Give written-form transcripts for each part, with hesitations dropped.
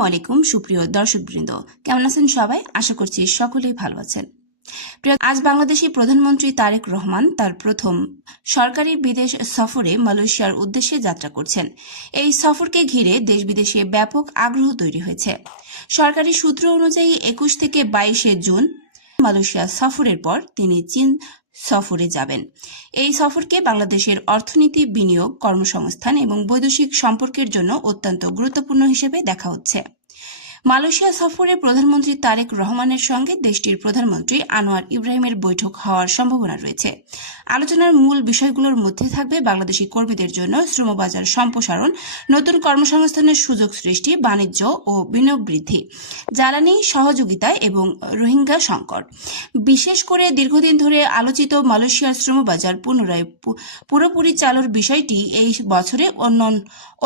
আসসালামু আলাইকুম সুপ্রিয় দর্শকবৃন্দ, কেমন আছেন সবাই? আশা করছি সকলেই ভালো আছেন। আজ বাংলাদেশি প্রধানমন্ত্রী তারেক রহমান তার প্রথম সরকারি বিদেশ সফরে মালয়েশিয়ার উদ্দেশ্যে যাত্রা করছেন। এই সফরকে ঘিরে দেশ বিদেশে ব্যাপক আগ্রহ তৈরি হয়েছে। সরকারি সূত্র অনুযায়ী 21 থেকে 22 জুন মালয়েশিয়া সফরের পর তিনি চীন সফরে যাবেন। এই সফরকে বাংলাদেশের অর্থনীতি, বিনিয়োগ, কর্মসংস্থান এবং বৈদেশিক সম্পর্কের জন্য অত্যন্ত গুরুত্বপূর্ণ হিসেবে দেখা হচ্ছে। মালয়েশিয়া সফরে প্রধানমন্ত্রী তারেক রহমানের সঙ্গে দেশটির প্রধানমন্ত্রী আনোয়ার ইব্রাহিমের বৈঠক হওয়ার সম্ভাবনা রয়েছে। আলোচনার মূল বিষয়গুলোর মধ্যে থাকবে বাংলাদেশি কর্মীদের জন্য শ্রমবাজার সম্প্রসারণ, নতুন কর্মসংস্থানের সুযোগ সৃষ্টি, বাণিজ্য ও বিনিয়োগ বৃদ্ধি, জ্বালানি সহযোগিতা এবং রোহিঙ্গা সংকট। বিশেষ করে দীর্ঘদিন ধরে আলোচিত মালয়েশিয়ার শ্রমবাজার পুনরায় পুরোপুরি চালুর বিষয়টি এই বছরে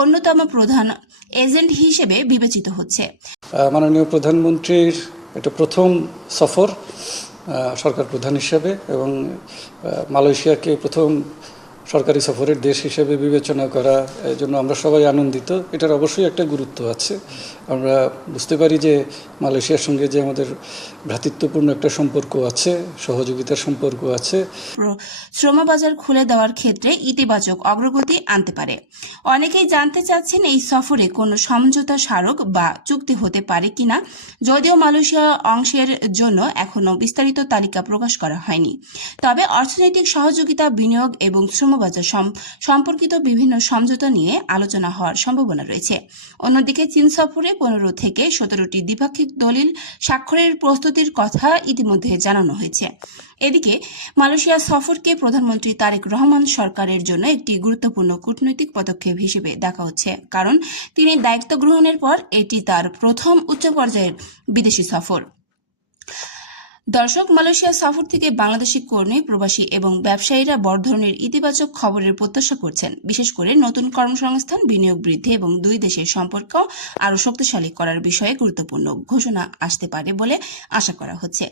অন্যতম প্রধান এজেন্ড হিসেবে বিবেচিত হচ্ছে। মাননীয় প্রধানমন্ত্রীর এটা প্রথম সফর সরকার প্রধান হিসেবে, এবং মালয়েশিয়াকে প্রথম সরকারি সফরের দেশ হিসেবে বিবেচনা করা, এই জন্য আমরা সবাই আনন্দিত। এটার অবশ্যই একটা গুরুত্ব আছে। আমরা বুঝতে পারি যে মালয়েশিয়ার সঙ্গে যে আমাদের ভ্রাতৃত্বপূর্ণ একটা সম্পর্ক আছে, সহযোগিতার সম্পর্ক আছে, শ্রমবাজার খুলে দেওয়ার ক্ষেত্রে ইতিবাচক অগ্রগতি আনতে পারে। অনেকেই জানতে চাচ্ছেন এই সফরে কোনো সমঝোতা স্মারক বা চুক্তি হতে পারে কিনা। যদিও মালয়েশিয়া অংশের জন্য এখনো বিস্তারিত তালিকা প্রকাশ করা হয়নি, তবে অর্থনৈতিক সহযোগিতা, বিনিয়োগ এবং শ্রমবাজার সম্পর্কিত বিভিন্ন সমঝোতা নিয়ে আলোচনা হওয়ার সম্ভাবনা রয়েছে। অন্যদিকে চীন সফরে 15 থেকে 17টি দ্বিপাক্ষিক দলিল স্বাক্ষরের প্রস্তুতির কথা ইতিমধ্যে জানানো হয়েছে। এদিকে মালয়েশিয়া সফরকে প্রধানমন্ত্রী তারেক রহমান সরকারের জন্য একটি গুরুত্বপূর্ণ কূটনৈতিক পদক্ষেপ হিসেবে দেখা হচ্ছে, কারণ তিনি দায়িত্ব গ্রহণের পর এটি তার প্রথম উচ্চ পর্যায়ের বিদেশি সফর। দর্শক, মালয়েশিয়া সফর থেকে বাংলাদেশি কর্মী, প্রবাসী এবং ব্যবসায়ীরা বড় ধরনের ইতিবাচক খবরের প্রত্যাশা করছেন। বিশেষ করে নতুন কর্মসংস্থান, বিনিয়োগ বৃদ্ধি এবং দুই দেশের সম্পর্ক আরও শক্তিশালী করার বিষয়ে গুরুত্বপূর্ণ ঘোষণা আসতে পারে বলে আশা করা হচ্ছে।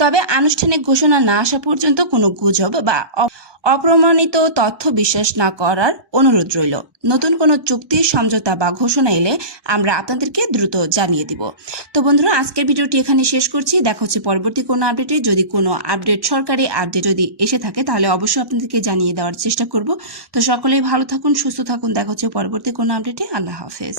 তবে আনুষ্ঠানিক ঘোষণা না আসা পর্যন্ত কোনো গুজব বা অপ্রমাণিত তথ্য বিশ্বাস না করার অনুরোধ রইল। নতুন কোনো চুক্তি, সমঝোতা বা ঘোষণা এলে আমরা আপনাদেরকে দ্রুত জানিয়ে দিব। তো বন্ধুরা, আজকের ভিডিওটি এখানে শেষ করছি। দেখা হচ্ছে পরবর্তী কোনো আপডেটে। যদি কোনো আপডেট, সরকারি আপডেট যদি এসে থাকে, তাহলে অবশ্যই আপনাদেরকে জানিয়ে দেওয়ার চেষ্টা করব। তো সকলেই ভালো থাকুন, সুস্থ থাকুন। দেখা হচ্ছে পরবর্তী কোনো আপডেটে। আল্লাহ হাফেজ।